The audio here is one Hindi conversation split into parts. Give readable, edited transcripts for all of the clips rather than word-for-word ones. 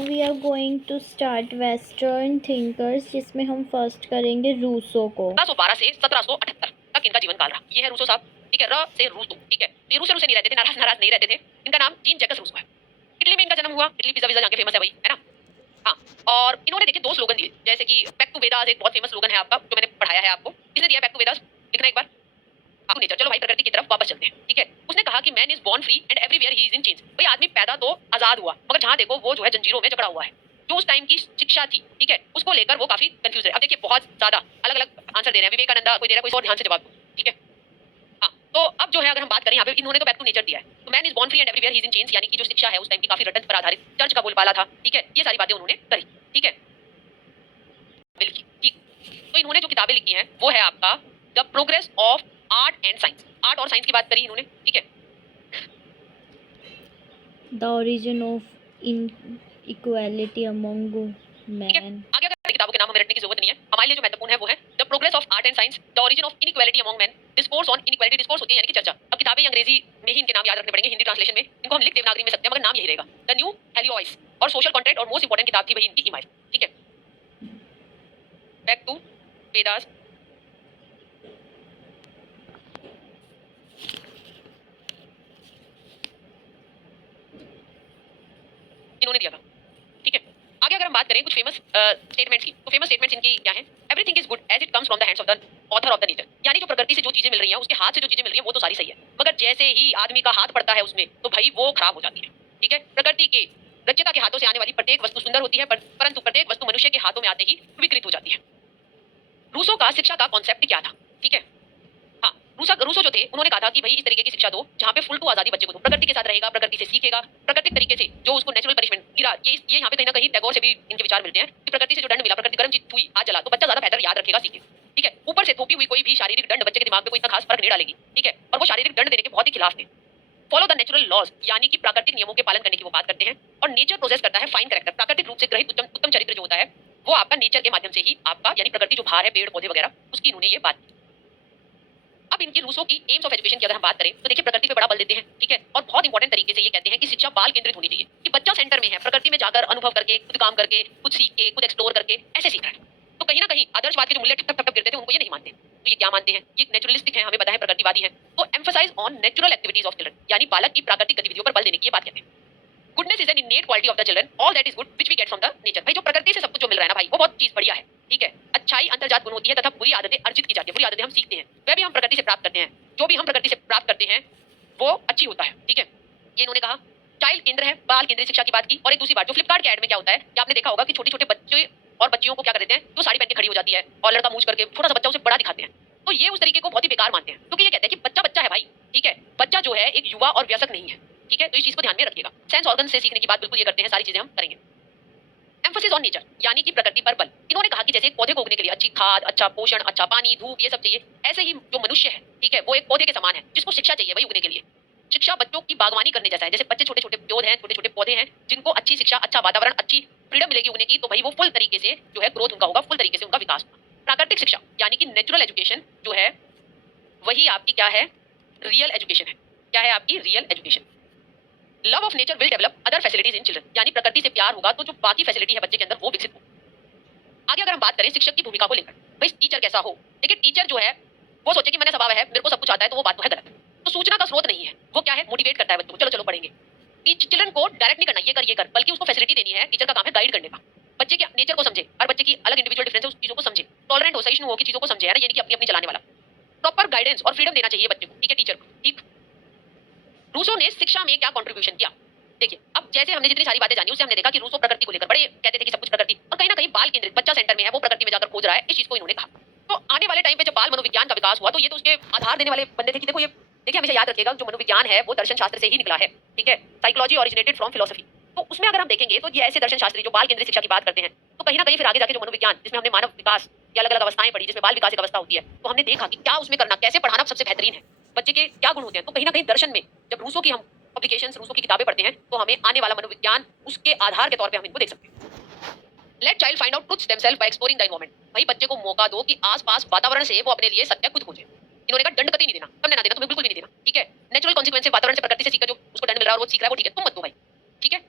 We are going to start western thinkers, जिसमें हम फर्स्ट करेंगे रूसो को। 1712 से 1778 तक इनका जीवन काल रहा। ये है रूसो साहब, ठीक है। र से रूसो, ठीक है। तो ये रूसे नहीं रहते थे, नाराज नाराज नहीं रहते थे। इनका नाम जीन जैकस रूसो है। इटली में इनका जन्म हुआ। इटली पिज्जा विज़ा जाके फेमस है भाई, है ना। हाँ, और इन्होंने देखिए 2 स्लोगन दिए, जैसे कि बैक टू वेदास एक बहुत फेमस स्लोगन है आपका, जो मैंने पढ़ाया है आपको। किसने दिया बैक टू वेदास? लिखना एक बार। आपको नेचर। चलो भाई प्रकृति की तरफ वापस चलते हैं, ठीक है। उसने कहा कि man is born free and everywhere he is in change. भाई आदमी पैदा तो आजाद हुआ, मगर जहां देखो वो जो है जंजीरों में जकड़ा हुआ है। जो उस टाइम की शिक्षा थी, ठीक है, उसको लेकर वो काफी कंफ्यूज है। अब देखिए बहुत ज्यादा अलग अलग आंसर दे रहे हैं। विवेकानंद कोई दे रहा है, कोई और ध्यान से जवाब दो, ठीक है। हाँ, तो अब जो है अगर हम बात करें यहाँ पे, इन्होंने तो बैक टू नेचर दिया है। तो man is born free and everywhere he is in change, यानी कि जो शिक्षा है उस टाइम की काफी रटंत पर आधारित, चर्च का बोलबाला था, ठीक है। ये सारी बातें उन्होंने करी, ठीक है। बिल्कुल ठीक। तो इन्होंने जो किताबें लिखी हैं वो है आपका the progress of art and science. Art और साइंस की बात करी इन्होंने, ठीक है। The origin of inequality among ठीक है। मैन। आगे अगर किताबों के नाम हमें रटने की जरूरत नहीं है। हमारे लिए जो महत्वपूर्ण है वो है the progress of art and science, the origin of inequality among man, discourse on inequality. Discourse होती है यानी कि चर्चा। अब किताबें अंग्रेजी में ही इनके नाम याद रखने पड़ेंगे, हिंदी ट्रांसलेशन में इनको हम लिख देवनागरी में सकते हैं, मगर नाम यही रहेगा द न्यू हेलियोइस। और सोशल कॉन्ट्रैक्ट और मोस्ट इंपोर्टेंट किताब थी वही इनकी इमाइल, ठीक है। Back to Vedas. इन्होंने दिया था, ठीक है। आगे अगर हम बात करें कुछ फेमस स्टेटमेंट्स की, तो फेमस स्टेटमेंट्स इनकी क्या है? Everything is good as it comes from the hands of the author of the nature. यानी जो प्रकृति से जो चीजें मिल रही हैं, उसके हाथ से जो चीजें मिल रही हैं वो तो सारी सही है, मगर जैसे ही आदमी का हाथ पड़ता है उसमें, तो भाई वो खराब हो जाती है, ठीक है। प्रकृति के रचयिता के हाथों से आने वाली प्रत्येक वस्तु सुंदर होती है, परंतु प्रत्येक वस्तु मनुष्य के हाथों में आते ही विकृत हो जाती है। रूसो का शिक्षा का कॉन्सेप्ट क्या था, ठीक है। हाँ, रूसो जो थे उन्होंने कहा था कि भाई इस तरीके की शिक्षा दो जहाँ पे फुल टू आजादी बच्चे को दो, प्रकृति के साथ रहेगा, प्रकृति से सीखेगा, प्राकृतिक तरीके से जो उसको नेचुरल पनिशमेंट गिरा। ये यहाँ पे कहीं ना कहीं टैगोर से भी इनके विचार मिलते हैं कि प्रकृति से जो दंड मिला, प्रकृति गर्म चीज हुई, आग जला, तो बच्चा ज्यादा बेहतर याद रखेगा, सीखे, ठीक है। ऊपर से थोपी हुई कोई भी शारीरिक दंड बच्चे के दिमाग में कोई इतना खास फर्क नहीं डालेगी, ठीक है। और वो शारीरिक दंड देने के बहुत ही खिलाफ थे। फॉलो द नेचुरल लॉज, यानी कि प्राकृतिक नियमों के पालन करने की वो बात करते हैं। और नेचर प्रोसेस करता है फाइन कैरेक्टर, प्राकृतिक रूप से ग्रहित उत्तम चरित्र जो होता है वो आपका नेचर के माध्यम से ही आपका, यानी प्रकृति जो भार है पेड़ पौधे वगैरह, उसकी इन्होंने ये बात की। अब इनकी रूसो की एम्स ऑफ एजुकेशन की अगर हम बात करें तो देखिए प्रकृति पे बड़ा बल देते हैं, ठीक है। और बहुत इंपॉर्टेंट तरीके से ये कहते हैं कि शिक्षा बाल केंद्रित होनी चाहिए, कि बच्चा सेंटर में है, प्रकृति में जाकर अनुभव करके, खुद काम करके, खुद सीख के, खुद एक्सप्लोर करके ऐसे सीख रहा है। तो कहीं ना कहीं आदर्शवाद के जो मूल्य ठप ठप ठप गिरते थे उनको ये नहीं मानते। तो ये क्या मानते हैं? ये नेचुरलिस्टिक है, हमें पता है प्रकृतिवादी है। तो emphasise on natural activities of children, यानी बालक की प्राकृतिक गतिविधियों पर बल देने की ये बात कहते हैं। Goodness is an innate quality of the children, all that is good which we get from the nature. भाई जो प्रकृति से सब कुछ जो मिल रहा है ना भाई, वो बहुत चीज बढ़िया है, ठीक है। अच्छाई अंतर्जात गुण होती है तथा बुरी आदतें अर्जित की जाती है, बुरी आदतें हम सीखते हैं, वह भी हम प्रकृति से प्राप्त करते हैं। जो भी हम प्रकृति से प्राप्त करते हैं वो अच्छी होता है, ठीक है। ये इन्होंने कहा। चाइल्ड केंद्र है, बाल केंद्रित शिक्षा की बात की। और एक दूसरी बात जो फ्लिपकार्ट के ऐड में क्या होता है कि आपने देखा होगा कि छोटे छोटे बच्चे और बच्चियों को क्या कर देते हैं, जो साड़ी पहन के खड़ी हो जाती है और लड़का मूछ करके छोटा सा बच्चा उसे बड़ा दिखाते हैं। तो ये उस तरीके को बहुत ही बेकार मानते हैं, क्योंकि ये कहते हैं कि बच्चा बच्चा है भाई, ठीक है। बच्चा जो है एक युवा और व्यसक नहीं है, ठीक है। तो इस चीज को ध्यान में रखिएगा। सेंस ऑर्गन से सीखने की बात बिल्कुल ये करते हैं, सारी चीजें हम करेंगे। एम्फोसिस ऑन नेचर, यानी कि प्रकृति पर बल। इन्होंने कहा कि जैसे एक पौधे को उगने के लिए अच्छी खाद, अच्छा पोषण, अच्छा पानी, धूप, ये सब चाहिए, ऐसे ही जो मनुष्य है, ठीक है, वो एक पौधे के समान है जिसको शिक्षा चाहिए वही उगने के लिए। शिक्षा बच्चों की बागवानी करने जैसा है, जैसे बच्चे छोटे छोटे पौधे हैं, छोटे छोटे पौधे हैं, जिनको अच्छी शिक्षा, अच्छा वातावरण, अच्छी फ्रीडम मिलेगी उगने की, तो भाई वो फुल तरीके से जो है ग्रोथ उनका होगा, फुल तरीके से उनका विकास होगा। प्राकृतिक शिक्षा यानी कि नेचुरल एजुकेशन जो है वही आपकी क्या है? रियल एजुकेशन है। क्या है आपकी? Real education. Love of nature will develop other facilities in children, यानी प्रकृति से प्यार होगा तो जो बाकी फैसिलिटी है बच्चे के अंदर वो विकसित होगी। आगे अगर हम बात करें शिक्षक की भूमिका को लेकर, भाई टीचर कैसा हो? देखिए टीचर जो है वो सोचे कि मैंने स्वभाव है, मेरे को सब कुछ आता है, तो वो बात तो है गलत। तो सूचना का स्रोत नहीं है, वो क्या है? मोटिवेट करता है बच्चों को, चलो चलो पढ़ेंगे। चिल्ड्रन को डायरेक्ट नहीं करना ये कर, बल्कि उसको फैसिलिटी देनी है। टीचर का काम है गाइड करने का। बच्चे के नेचर को समझे, हर बच्चे की अलग इंडिविजुअल डिफरेंस है, उस चीजों को समझे, टॉलरेंट हो, सहिष्णु हो की चीजों को समझे, है ना, यानी कि अपनी अपनी चलाने वाला। प्रॉपर गाइडेंस और फ्रीडम देना चाहिए बच्चे को, ठीक है, टीचर को, ठीक। रूसो ने शिक्षा में क्या कंट्रीब्यूशन किया? देखिए अब जैसे हमने जितनी सारी बातें जानी उससे हमने देखा कि रूसो प्रकृति को लेकर बड़े कहते थे कि सब कुछ प्रकृति, और कहीं ना कहीं बाल केंद्रित, बच्चा सेंटर में है, वो प्रकृति में जाकर खोज रहा है, इस चीज को इन्होंने कहा। तो आने वाले टाइम पे जब बाल मनोविज्ञान का विकास हुआ तो ये तो उसके आधार देने वाले बंदे थे कि देखो ये, देखिए हमेशा याद रखिएगा जो मनोविज्ञान है वो दर्शन शास्त्र से ही निकला है, ठीक है। Psychology originated from philosophy. तो उसमें अगर हम देखेंगे तो ये ऐसे दर्शन शास्त्री जो बाल केंद्रित शिक्षा की बात करते हैं, तो कहीं ना कहीं फिर आगे जाके जो मनोविज्ञान जिसमें हमने मानव विकास की अलग अलग अवस्थाएं पढ़ी, जिसमें बाल विकास एक अवस्था होती है, तो हमने देखा कि क्या उसमें करना, कैसे पढ़ाना सबसे बेहतरीन है, बच्चे के क्या गुण होते हैं। तो कहीं ना कहीं दर्शन में जब रूसो की हम पब्लिकेशंस, रूसो की किताबें पढ़ते हैं तो हमें आने वाला मनोविज्ञान उसके आधार के तौर पे हम इनको देख सकते हैं। Let child find out truths themselves by exploring the environment. भाई बच्चे को मौका दो कि आसपास वातावरण से वो अपने लिए सत्य खुद खोजे। इन्होंने कहा दंड कतई नहीं देना, तुमने ना देना, तुम्हें बिल्कुल भी नहीं देना, ठीक है। नेचुरल कॉन्सिक्वेंस से, वातावरण से, प्रकृति से सीखा जो उसको दंड मिल रहा है और वो सीख रहा है वो ठीक है, तुम मत दो भाई, ठीक है।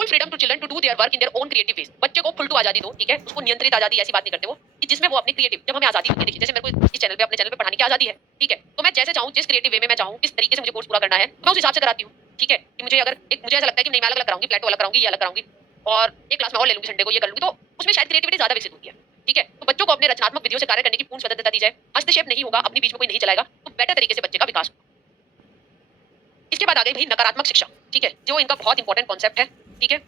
Full freedom to children to do their work in their own creative ways. बच्चे को फुल टू आजादी दो, ठीक है, उसको नियंत्रित आजादी ऐसी बात नहीं करते वो, कि जिसमें वो अपनी क्रिएटिव, जब हमें आजादी होती है, देखिए जैसे मेरे को इस चैनल पे अपने चैनल पे पढ़ाने की आजादी है, ठीक है, तो मैं जैसे चाहूँ, जिस क्रिएटिव वे में मैं चाहूँ, किस तरीके से मुझे कोर्स पूरा करना है, तो मैं उस हिसाब से कराती हूँ, ठीक है, कि मुझे अगर एक मुझे ऐसा लगता है कि नहीं मैं अलग अलग कराऊंगी, प्लेटो अलग कराऊंगी, ये अलग कराऊंगी, और एक क्लास में और ले लूंगी संडे को, ये कर लूंगी, तो उसमें शायद क्रिएटिविटी ज्यादा विकसित होती है, ठीक है। तो बच्चों को अपने रचनात्मक विधियों से कार्य करने की पूर्ण स्वतंत्रता दी जाए, हस्तक्षेप नहीं होगा, अपने बीच में कोई नहीं चलाएगा, तो बेटर तरीके से बच्चे का विकास होगा। इसके बाद आ गई भाई नकारात्मक शिक्षा, ठीक है, जो इनका बहुत इंपॉर्टेंट कॉन्सेप्ट है, ठीक है।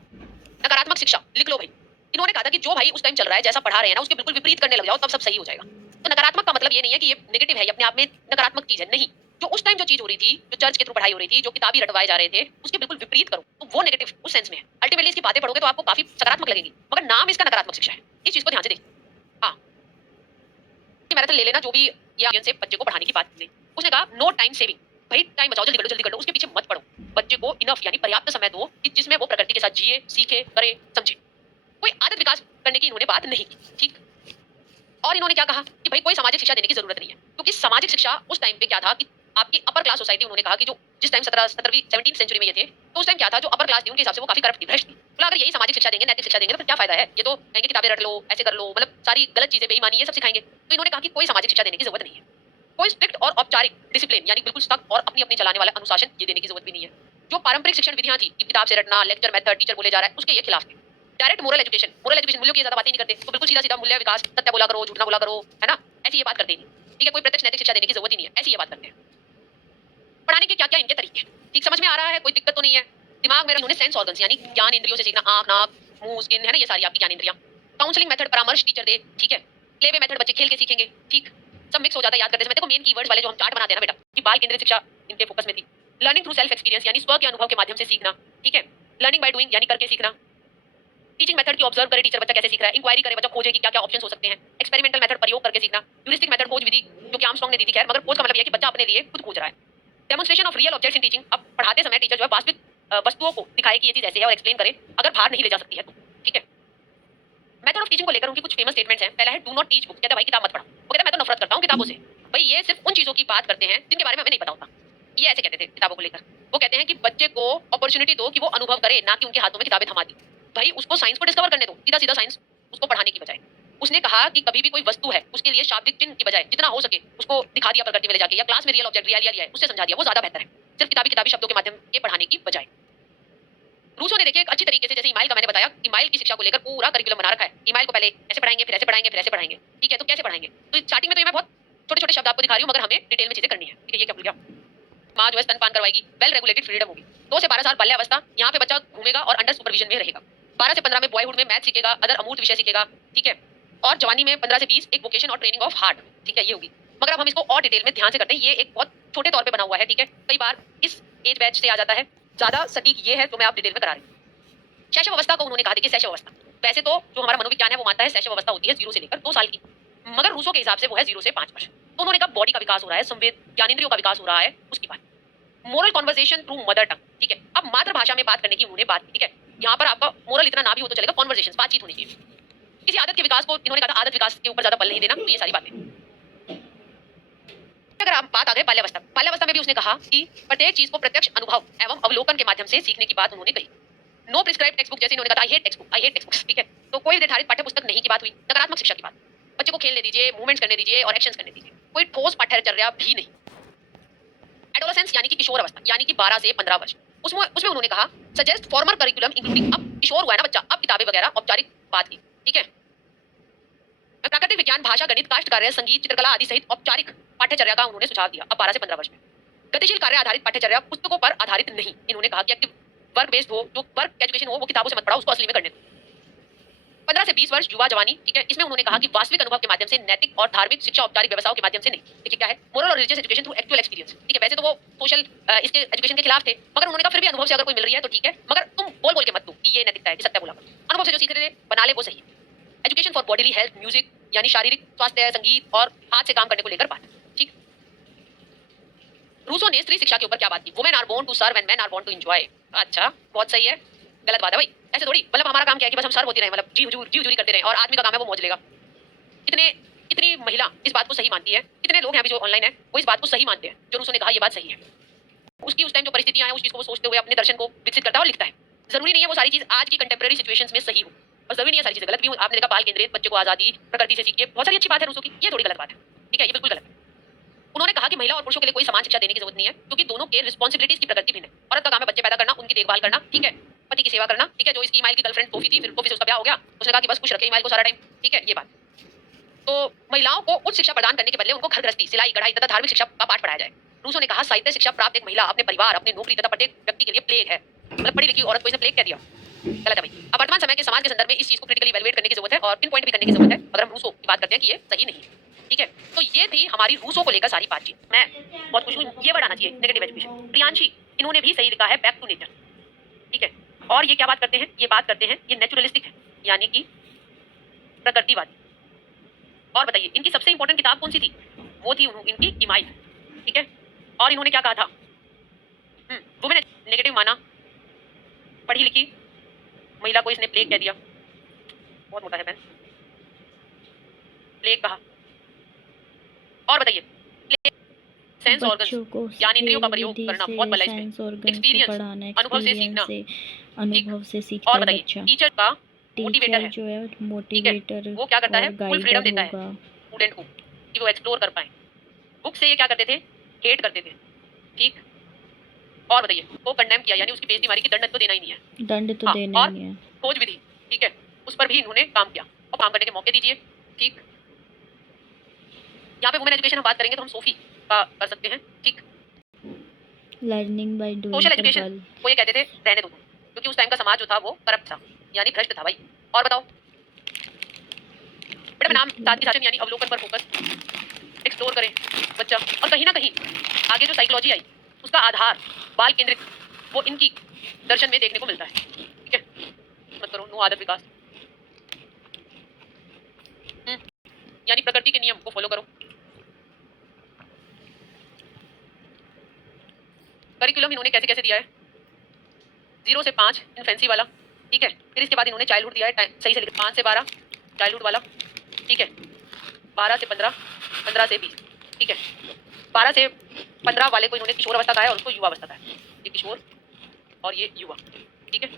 नकारात्मक शिक्षा लिख लो भाई। इन्होंने कहा था कि जो भाई उस टाइम चल रहा है, जैसा पढ़ा रहे हैं ना, उसके बिल्कुल विपरीत करने लग जाओ, तब सब सही हो जाएगा। तो नकारात्मक का मतलब ये नहीं है कि ये नेगेटिव है, ये अपने आप में नकारात्मक चीज है, नहीं। जो उस टाइम जो चीज हो रही थी, जो चर्च के थ्रू पढ़ाई हो रही थी, जो किताबी रटवाए जा रहे थे, उसके बिल्कुल विपरीत करो, तो वो नेगेटिव उस सेंस में है। अल्टीमेटली इसकी बातें पढ़ोगे तो आपको काफी सकारात्मक लगेगी, मगर नाम इसका नकारात्मक शिक्षा है। इस चीज को ध्यान से देखिए। हाँ, मैराथन ले लेना, जो भी ये ऑडियंस से बच्चे को पढ़ाने की बात की गई, उसने कहा नो टाइम सेविंग, भाई टाइम बचाओ, जल्दी कर लो, जल्दी कर लो, उसके पीछे मत पड़ो। बच्चे को इनफ यानी पर्याप्त समय दो कि जिसमें वो प्रकृति के साथ जिए, सीखे, करे, समझे। कोई आदत विकास करने की इन्होंने बात नहीं की, ठीक। और इन्होंने क्या कहा कि भाई कोई सामाजिक शिक्षा देने की जरूरत नहीं है, क्योंकि सामाजिक शिक्षा उस टाइम पे क्या था कि आपकी अपर क्लास सोसाइटी, उन्होंने कहा कि जो जिस टाइम 17वीं 17वीं सेंचुरी में ये थे, तो उस टाइम क्या था, जो अपर क्लास थी उनके हिसाब से वो काफी करप्ट थी, भ्रष्ट थी। बोला अगर यही सामाजिक शिक्षा देंगे, नैतिक शिक्षा देंगे, तो फिर क्या फायदा है, ये तो कहेंगे किताबें रट लो, ऐसे कर लो, मतलब सारी गलत चीजें, बेईमानी, ये सब सिखाएंगे। तो इन्होंने कहा कि कोई सामाजिक शिक्षा देने की जरूरत नहीं है, कोई स्ट्रिक्ट और औपचारिक डिसिप्लिन यानी बिल्कुल सख्त और अपनी अपनी चलाने वाला अनुशासन ये देने की जरूरत भी नहीं है। जो पारंपरिक शिक्षण विधियां थी कि किताब से रटना, लेक्चर मेथड, टीचर बोले जा रहा है, उसके ये खिलाफ थे। डायरेक्ट मोरल एजुकेशन, मूल्यों की ज्यादा बातें नहीं करते, तो बिल्कुल सीधा सीधा मूल्य विकास, सत्य बोला करो, झूठ ना बोला करो, है ना, ऐसी ये बात करते नहीं, ठीक है। कोई प्रत्यक्ष नैतिक शिक्षा देने की जरूरत ही नहीं है, ऐसी ये बात करते हैं। पढ़ाने के क्या क्या इनके तरीके, ठीक, समझ में आ रहा है, कोई दिक्कत तो नहीं है। दिमाग में इन्होंने सेंस ऑर्गन्स यानी ज्ञान इंद्रियों से सीखना, आंख, नाक, मुंह, स्किन, है ना, ये सारी आपकी ज्ञान इंद्रियां। काउंसलिंग मेथड, परामर्श टीचर दे, ठीक है। प्ले वे मेथड, बच्चे खेल के सीखेंगे, ठीक। सब मिक्स हो जाता है याद करते समय। देखो मेन कीवर्ड्स वाले जो हम चार्ट बनाते हैं ना बेटा, कि बाल केंद्रित शिक्षा इनके फोकस में थी। लर्निंग थ्रू सेल्फ एक्सपीरियंस यानी स्व के अनुभव के माध्यम से सीखना, ठीक है। लर्निंग बाय डूइंग यानी करके सीखना। टीचिंग मेथड की ऑब्जर्व करे टीचर बच्चा कैसे सीख रहा है, इंक्वायरी करे बच्चा, खोजे कि क्या क्या ऑप्शंस हो सकते हैं। एक्सपेरिमेंटल मेथड, प्रयोग करके सीखना। ह्यूरिस्टिक मेथड, खोज विधि, जो कि आर्मस्ट्रांग ने दी थी, खैर, मगर खोज का मतलब ये है कि बच्चा अपने लिए खुद खोज रहा है। Demonstration of real objects in teaching, अब पढ़ाते समय टीचर जो है वास्तविक वस्तुओं को दिखाए कि ये चीज ऐसे है और एक्सप्लेन करे, अगर बाहर नहीं ले जा सकती है तो, ठीक है। मेथड ऑफ टीचिंग को लेकर उनकी कुछ फेमस स्टेटमेंट्स हैं। पहला है डू नॉट टीच बुक, कहते हैं भाई किताब मत पढ़ो। वो कहता है मैं तो नफरत करता हूँ किताबों से। भाई ये सिर्फ उन चीजों की बात करते हैं जिनके बारे में हमें नहीं पता होता। ये ऐसे कहते थे किताबों को लेकर। वो कहते हैं कि बच्चे को अपॉर्चुनिटी दो कि वो अनुभव करे, ना कि उनके हाथों में किताबें थमा दी। भाई उसको साइंस को डिस्कवर करने दो, सीधा सीधा साइंस उसको पढ़ाने की बजाय। उसने कहा कि कभी भी कोई वस्तु है उसके लिए शाब्दिक चिन्ह की बजाय जितना हो सके उसको दिखा दिया प्रकृति में ले जाके, या क्लास में रियल ऑब्जेक्ट रियल है उससे समझा दिया, वो ज्यादा बेहतर है सिर्फ किताबी शब्दों के माध्यम के पढ़ाने की बजाय। रूसो ने देखिए एक अच्छी तरीके से, जैसे इमाइल का मैंने बताया, इमाइल की शिक्षा को लेकर पूरा करिकुलम बना रखा है। इमाइल को पहले ऐसे पढ़ाएंगे, फिर ऐसे पढ़ाएंगे, फिर ऐसे पढ़ाएंगे, ठीक है। तो कैसे पढ़ाएंगे, तो स्टार्टिंग में तो मैं बहुत छोटे छोटे शब्द आपको दिखा रही हूँ, मगर हमें डिटेल में चीजें करनी है, ठीक है। ये क्या भूल गया, माँ जो है स्तनपान करवाएगी, वेल रेगुलेटेड फ्रीडम होगी। 2 से 12 साल बाल्यावस्था, यहाँ पे बच्चा घूमेगा और अंडर सुपरविजन में रहेगा। 12 से 15 में बॉयहुड में मैथ सीखेगा, अदर अमूर्त विषय सीखेगा, ठीक है। और जवानी में 15 से 20 एक वोकेशन और ट्रेनिंग ऑफ हार्ट, ठीक है, ये होगी। मगर अब हम इसको और डिटेल में ध्यान से करते हैं, ये एक बहुत छोटे तौर पे बना हुआ है, ठीक है। कई बार इस एज बैच से आ जाता है, ज्यादा सटीक ये है जो मैं आप डिटेल में करा रही हूँ। शैशव अवस्था को उन्होंने कहा, देखिए शैशव अवस्था, वैसे तो जो हमारा मनोविज्ञान है वो मानता है शैशव अवस्था होती है 0 से लेकर 2 साल की, मगर रूसो के हिसाब से वो है 0 से 5 वर्ष। तो उन्होंने कहा बॉडी का विकास हो रहा है, संवेद ज्ञानेंद्रियों का विकास हो रहा है, उसकी बात। Moral conversation through mother tongue, ठीक है। अब मातृभाषा में बात करने की उन्होंने बात की, ठीक है। यहाँ पर आपका मोरल इतना ना भी हो तो चलेगा, कॉन्वर्सेशन, बातचीत होनी चाहिए। किसी आदत के विकास को इन्होंने कहा था आदत विकास के ऊपर ज्यादा बल नहीं देना, तो ये सारी बातें। अगर आप बात आ गए बाल्यावस्था, बाल्यावस्था में भी उसने कहा कि प्रत्येक चीज को प्रत्यक्ष अनुभव एवं अवलोकन के माध्यम से सीखने की बात उन्होंने कही। नो प्रिस्क्राइब टेक्स्ट बुक, जैसे इन्होंने कहा आई हेट टेक्स्ट बुक, ठीक है। तो कोई निर्धारित पाठ्य पुस्तक नहीं की बात हुई। नकारात्मक शिक्षा की बात, बच्चे को खेलने दीजिए, मूवमेंट्स करने दीजिए और एक्शंस करने दीजिए, कोई ठोस पाठ्यचर्या भी नहीं। एडोलेसेंस यानी कि किशोर अवस्था, यानी कि 12 से 15 वर्ष, उसमें उन्होंने कहा सजेस्ट फॉर्मल करिकुलम इंक्लूडिंग, अब किशोर हुआ है ना बच्चा, अब किताबें वगैरह औपचारिक बात की, ठीक है। प्राकृतिक विज्ञान, भाषा, गणित, काष्ठ कार्य, संगीत, चित्रकला आदि सहित औपचारिक पाठ्यचर्या का उन्होंने सुझाव दिया अब 12 से 15 वर्ष में। गतिशील कार्य आधारित पाठ्यचर्या, पुस्तकों पर आधारित नहीं। इन्होंने कहा कि एक्टिव वर्क बेस्ड हो, जो वर्क एजुकेशन हो वो किताबों से मत पढ़ाओ, उसको असली में करने दो। 15 से 20 वर्ष युवा जवानी, ठीक है। इसमें उन्होंने कहा कि वास्तविक अनुभव के माध्यम से, नैतिक और धार्मिक शिक्षा औपचारिक व्यवसायों के माध्यम से नहीं। देखिए क्या है, मोरल और religious education through actual experience, ठीक है। वैसे तो वो सोशल इसके एजुकेशन के खिलाफ थे, मगर उन्होंने कहा फिर भी अनुभव से अगर कोई मिल रही है तो ठीक है, मगर तुम बोल बोल के मत दो कि ये नैतिकता है, कि सत्य बोला करो। अनुभव से जो सीख रहे थे बना ले वो सही है। Education for bodily health, music यानी शारीरिक स्वास्थ्य, संगीत और हाथ से काम करने को लेकर बात, ठीक। रूसो ने स्त्री शिक्षा के ऊपर क्या बात की, women are born to serve and men are born to enjoy. अच्छा, बहुत सही है, गलत बात है भाई, ऐसे थोड़ी, मतलब हमारा काम क्या है कि बस हम सर्व होते रहे, मतलब जी हुजूरी करते रहे, और आदमी का काम है वो मौज लेगा। कितनी महिला इस बात को सही मानती है, कितने लोग हैं अभी जो ऑनलाइन है वो इस बात को सही मानते हैं, जो रूसो ने कहा ये बात सही है। उसकी उस टाइम जो परिस्थितियां हैं उस चीज को वो सोचते हुए अपने दर्शन को विकसित करता है और लिखता है। जरूरी नहीं है वो सारी चीज आज की कंटेम्प्रेरी सिचुएशंस में सही हो, और जरूरी नहीं है सारी चीजें गलत भी हो। आपने देखा बाल केंद्रित, बच्चे को आजादी, प्रकृति से सीखिए, बहुत सारी अच्छी बात है रूसो की, ये थोड़ी गलत बात है, ठीक है, ये बिल्कुल गलत है। उन्होंने कहा कि महिला और पुरुषों के लिए कोई समान शिक्षा देने की जरूरत नहीं है, क्योंकि दोनों के रिस्पॉन्सिबिलिटीज की प्रकृति भिन्न है। औरत का काम है बच्चे पैदा करना, उनकी देखभाल करना, ठीक है, पति की सेवा करना, ठीक है। जो इसकी इमाइल की गर्लफ्रेंड टोफी थी, फिर टोफी से उसका ब्याह हो गया, उसने कहा कि बस खुश रखे इमाइल को सारा टाइम, ठीक है, ये बात। तो महिलाओं को उच्च शिक्षा प्रदान करने के बदले उनको घर गृहस्थी, सिलाई, कढ़ाई तथा धार्मिक शिक्षा का पाठ पढ़ाया जाए। रूसो ने कहा साहित्य शिक्षा प्राप्त एक महिला अपने परिवार, अपने नौकरी तथा प्रत्येक व्यक्ति के लिए प्लेग है। मतलब पढ़ी लिखी औरत को इसने प्लेग कह दिया, गलत है भाई। अब वर्तमान समय के समाज के संदर्भ में इस चीज को क्रिटिकली इवैल्यूएट करने की जरूरत है और पिन पॉइंट भी करने की जरूरत है, अगर हम रूसो की बात करते हैं कि ये सही नहीं है, ठीक है। तो ये थी हमारी रूसो को लेकर सारी बातचीत। मैं बहुत खुश हूँ, ये वर्ड आना चाहिए नेगेटिव एजुकेशन। प्रियांशी इन्होंने भी सही लिखा है, बैक टू नेचर, ठीक है। और ये क्या बात करते हैं, ये बात करते हैं ये नेचुरलिस्टिक है, यानी कि प्रकृतिवादी। और बताइए इनकी सबसे इंपॉर्टेंट किताब कौन सी थी, वो थी इनकी इमाइल, ठीक है। और इन्होंने क्या कहा था, वुमेन नेगेटिव माना, पढ़ी लिखी महिला को इसने प्लेग कह दिया, बहुत मोटा है बहन, प्लेग कहा। और बताइए प्लेग सेंस ऑर्गन्स यानी इंद्रियों का प्रयोग करना बहुत बड़ा इसमें, एक्सपीरियंस अनुभव से सीखना, अनुभव से सीखता और है बताइए बच्चा। टीचर का मोटिवेटर टीचर है, जो है मोटिवेटर वो क्या करता और है, फुल फ्रीडम गाइडर देता है होगा। स्टूडेंट को कि वो एक्सप्लोर कर पाए। बुक से ये क्या करते थे, हेट करते थे, ठीक। और बताइए वो कंडेम किया, यानी उसकी बेइज्जती मारी कि दंड तो देना ही नहीं है, दंड तो हाँ, देना और ही है। खोज विधि, ठीक है, उस पर भी इन्होंने काम किया और काम करने के मौके दीजिए, ठीक। यहाँ पे वुमेन एजुकेशन हम बात करेंगे तो हम सोफी का कर सकते हैं, ठीक। लर्निंग बाय डूइंग सोशल पर एजुकेशन गर्ल। वो ये कहते थे रहने दो तुम, क्योंकि उस टाइम का समाज जो था वो करप्ट था, यानी भ्रष्ट था भाई। और बताओ बेटा, मैं नाम साथ ही शासन यानी अवलोकन पर फोकस, एक्सप्लोर करें बच्चा। और कहीं ना कहीं आगे जो साइकोलॉजी आई उसका आधार बाल केंद्रित वो इनकी दर्शन में देखने को मिलता है, ठीक है। मत करो नो आदत विकास, यानी प्रकृति के नियम को फॉलो करो। करिकुलम इन्होंने कैसे कैसे दिया है, 0 से 5 इन्फेंसी वाला, ठीक है। फिर इसके बाद इन्होंने चाइल्डहुड दिया है, सही से लिखा, 5 से 12 चाइल्डहुड वाला, ठीक है। 12 से 15, 15 से 20, ठीक है। 12 से 15 वाले को इन्होंने किशोर अवस्था का है और उसको युवा अवस्था का है, ये किशोर और ये युवा, ठीक है।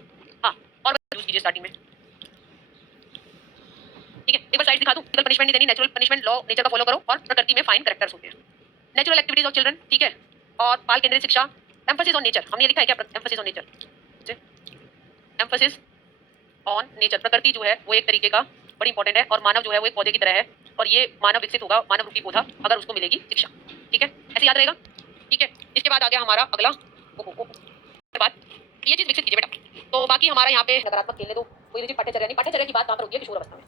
हाँ, और यूज कीजिए स्टार्टिंग में, ठीक है। एक बार साइड दिखा दूं, फिजिकल पनिशमेंट नहीं देनी, नेचुरल पनिशमेंट लॉ नेचर का फॉलो करो, और प्रकृति में फाइन कैरेक्टर्स होते हैं, नेचुरल एक्टिविटीज ऑफ चिल्ड्रन, ठीक है। और बाल केंद्रित शिक्षा, एम्फोसिस ऑन नेचर, हमने ये लिखा है क्या, emphasis on nature, emphasis on nature. प्रकृति जो है वो एक तरीके का बड़ी इंपॉर्टेंट है, और मानव जो है वो एक पौधे की तरह है, और ये मानव विकसित होगा, मानव रूपी पौधा, अगर उसको मिलेगी शिक्षा, ठीक है। ऐसे याद रहेगा, ठीक है। इसके बाद आ गया हमारा अगला बात, ये चीज विकसित कीजिए बेटा। तो बाकी हमारा यहाँ पे नकारात्मक खेलने दो, कोई रिजिड पाठ्यचर्या नहीं, पाठ्यचर्या की बात कहाँ पर होती है, किशोर अवस्था में।